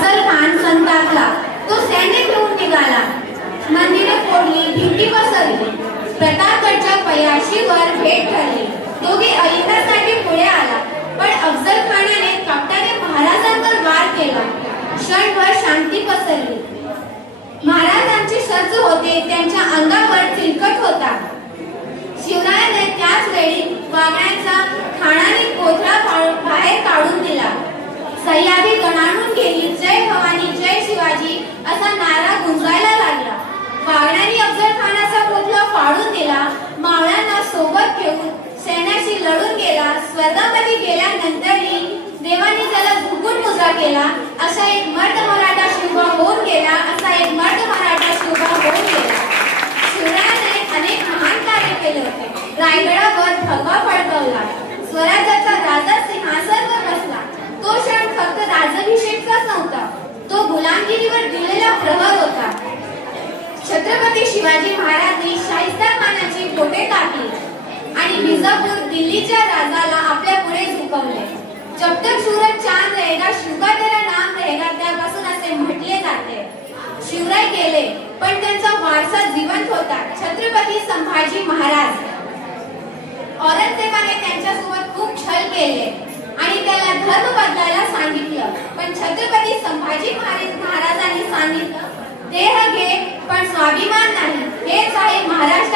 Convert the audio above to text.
अफजल खान संतापला. तो सैन्य घेऊन निघाला. मंदिरे फोडली, भिंती पसरली. प्रतापगडच्या पयाशीवर भेट ठरली. दोघे अहिंसासाठी पुढे आला, पण अफजल खानाने कपटाने महाराजांवर वार केला. क्षणभर शांती पसरली. महाराजांचे शस्त्र होते त्यांच्या अंगावर चिलकट होता. शिवरायाने त्याच वेळी वाघाचा खाणाने कोथळा बाहेर काढून दिला. सह्याद्री गणाणून गेली. जय भवानी जय शिवाजी असा नारा गुंजायला लागला. वाघाने अफजल खानाचा कोथळा फाडून दिला. मावळ्यांना सोबत घेऊन सैन्याशी लढून गेला. स्वर्गामध्ये गेल्यानंतरही देवाने त्याला झुकून मुजरा केला. असा एक मर्द मराठा शिवबा होऊन गेला. असा एक मर्द मराठा शिवबा होऊन गेला. शिवरायाने अनेक महान कार्य केले होते. रायगडावर भगवा फडकवला. स्वराज्याचा राजा सिंहासनावर बसला. तो क्षण फक्त राजाभिषेकचाच नव्हता, तो गुलामगिरीवर दिलेला प्रहार होता. छत्रपती शिवाजी महाराजांनी शाहिस्ता खानाची बोटे कापली आणि विजापूर दिल्लीच्या राजाला आपल्या पुढे झुकवले. जब तक सूरज चांद रहेगा शिवका तेरा नाम रहेगा, त्यापासून असे म्हटले जाते. शिवराय गेले, पण त्यांचा वारसा जिवंत होता. छत्रपती संभाजी महाराज. औरंगजेबाने त्यांच्यासोबत खूप छल केले आणि त्याला धर्म बदलायला सांगितलं, पण छत्रपती संभाजी महाराजांनी सांगितलं, देह घे पण स्वाभिमान नाही. हेच आहे महाराज